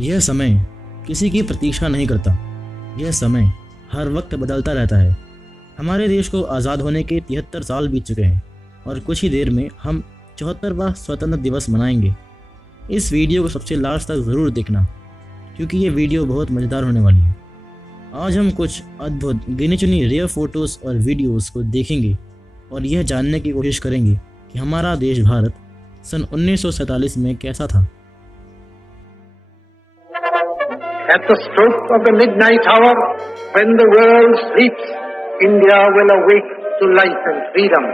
यह समय किसी की प्रतीक्षा नहीं करता। यह समय हर वक्त बदलता रहता है। हमारे देश को आज़ाद होने के 73 साल बीत चुके हैं और कुछ ही देर में हम 74वां स्वतंत्रता दिवस मनाएंगे। इस वीडियो को सबसे लास्ट तक ज़रूर देखना, क्योंकि ये वीडियो बहुत मज़ेदार होने वाली है। आज हम कुछ अद्भुत गिनी चुनी रेयर फोटोज़ और वीडियोज़ को देखेंगे और यह जानने की कोशिश करेंगे कि हमारा देश भारत सन 1947 में कैसा था। At the stroke of the midnight hour, when the world sleeps, India will awake to life and freedom.